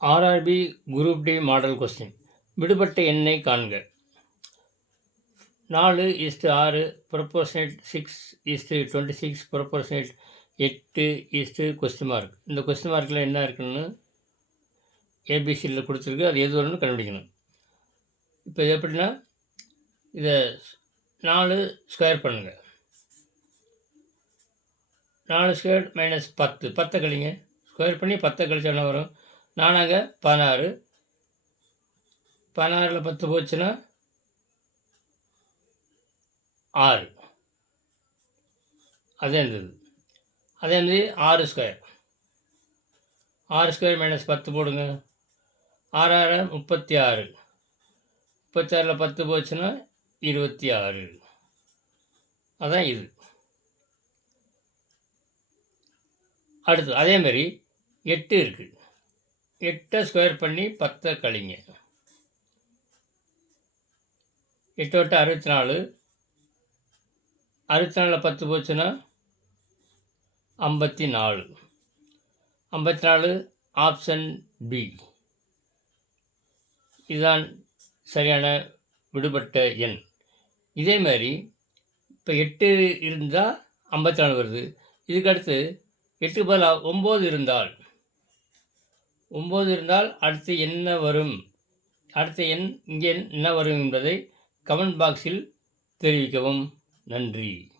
RRB group D model question விடுபட்ட எண்ணை காண்க. நாலு ஈஸ்ட்டு ஆறு proportionate six is to twenty six proportionate எட்டு ஈஸ்ட்டு கொஸ்டின் மார்க் இந்த கொஸ்டின் மார்க்கில் என்ன இருக்குன்னு ஏபிசியில் கொடுத்துருக்கு அது எது வரும்னு கண்டுபிடிக்கணும். இப்போ எப்படின்னா இதை நாலு ஸ்கொயர் பண்ணுங்கள் நாலு ஸ்கொயர் மைனஸ் பத்து. பத்தை கழிங்க. ஸ்கொயர் பண்ணி பத்தை கழிச்சா என்ன வரும்? நானாங்க பதினாறு. பதினாறில் பத்து போச்சுன்னா ஆறு. அதே இருந்தது. அதே மாதிரி ஆறு ஸ்கொயர் ஆறு ஸ்கொயர் மைனஸ் பத்து போடுங்க. ஆறாறு முப்பத்தி ஆறு முப்பத்தி ஆறில் பத்து போச்சுன்னா இருபத்தி ஆறு அதான் இது. அடுத்து அதேமாரி எட்டு இருக்குது எட்டை ஸ்கொயர் பண்ணி பத்தை கழிங்க. எட்டு வட்ட அறுபத்தி நாலு அறுபத்தி நாலில் பத்து போச்சுன்னா ஐம்பத்தி நாலு ஐம்பத்தி நாலு ஆப்ஷன் பி இதுதான் சரியான விடுபட்ட எண். இதே மாதிரி இப்போ எட்டு இருந்தால் ஐம்பத்தி நாலு வருது. இதுக்கடுத்து எட்டு பதிலாக ஒம்பது இருந்தால் ஒம்பது இருந்தால் அடுத்து என்ன வரும்? அடுத்த எண் இங்கே என்ன வரும் என்பதை கமெண்ட் பாக்ஸில் தெரிவிக்கவும். நன்றி.